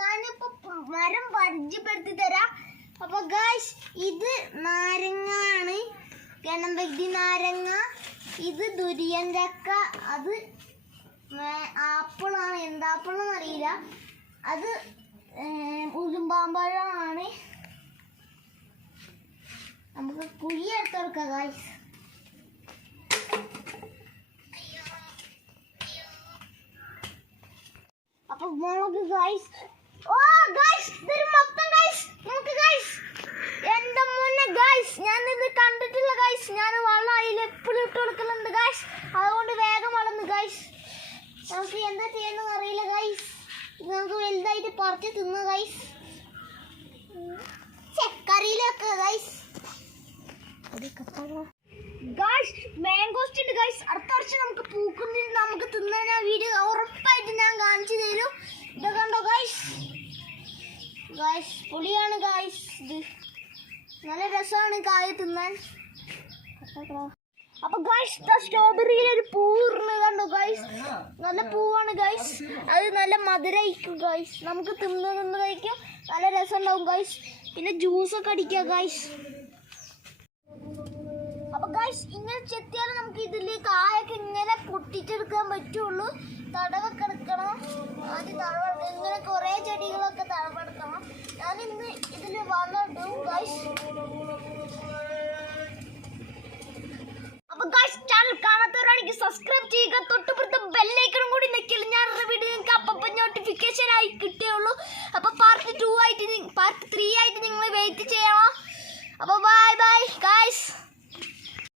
ഞാനിപ്പോ മരം പരിചയപ്പെടുത്തി തരാം. അപ്പൊ ഗൈസ്, ഇത് നാരങ്ങ ആണ്, ഗണപതി നാരങ്ങ. ഇത് ദുരിയൻ ചക്ക, അത് ആപ്പിളാണ്, എന്താപ്പിളെന്ന് അറിയില്ല. അത് ഉളുമ്പാമ്പഴമാണ്. നമുക്ക് കുഴി എടുത്ത് കൊടുക്കാം ഗൈസ്. അപ്പൊ മുളക് ഗൈസ്. ഓ ഗൈസ്, ഇതൊരു മൊത്തം ഗൈസ്. നമുക്ക് ഗൈസ്, എന്റെ മുന്നേ ഗൈസ്, ഞാനിത് കണ്ടിട്ടില്ല ഗൈസ്. ഞാൻ വെള്ളം അതിൽ എപ്പോഴും ഇട്ട് കൊടുക്കുന്നുണ്ട് ഗൈസ്. അതുകൊണ്ട് വേഗം വളർന്നു ഗൈസ്. നമുക്ക് എന്താ ചെയ്യണമെന്ന് അറിയില്ല ഗൈസ്. നമുക്ക് വലുതായിട്ട് പറിച്ച് തിന്നു ഗൈസ്. കറിയിലൊക്കെ ഗൈസ്. ഗൈസ്, മാംഗോസ്റ്റ് ഉണ്ട് ഗൈസ്. അടുത്ത വർഷം നമുക്ക് പൂക്കുന്നിട്ട് നമുക്ക് തിന്നാൻ ആ വീഡിയോ ഉറപ്പായിട്ട് ഞാൻ കാണിച്ചു തരും. ഇത് കണ്ടോ ഗൈസ്. ഗൈസ്, പൊളിയാണ് ഗൈസ്. ഇത് നല്ല രസമാണ് കായ തിന്നാൻ. അപ്പൊ ഗൈസ്, സ്ട്രോബെറിയിൽ ഒരു പൂവുണ്ട് കണ്ടോ ഗൈസ്. നല്ല പൂവാണ് ഗൈസ്. അത് നല്ല മധുരമായിരിക്കും ഗൈസ്. നമുക്ക് തിന്ന് കഴിക്കാം, നല്ല രസം ഉണ്ടാവും ഗൈസ്. പിന്നെ ജ്യൂസൊക്കെ അടിക്കാം ഗൈസ്. അപ്പൊ ഗൈസ്, ഇങ്ങനെ ചെത്തിയാൽ നമുക്ക് ഇതിൽ കായൊക്കെ ഇങ്ങനെ പൊട്ടിച്ചെടുക്കാൻ പറ്റുള്ളൂ. തടവൊക്കെ എടുക്കണം. ആദ്യം തടവെടുക്കണം. ഇങ്ങനെ കുറേ ചെടികളൊക്കെ തടവെടുക്കണം. ഞാനിന്ന് ഇതിൽ വളം ഇടും ഗൈസ്.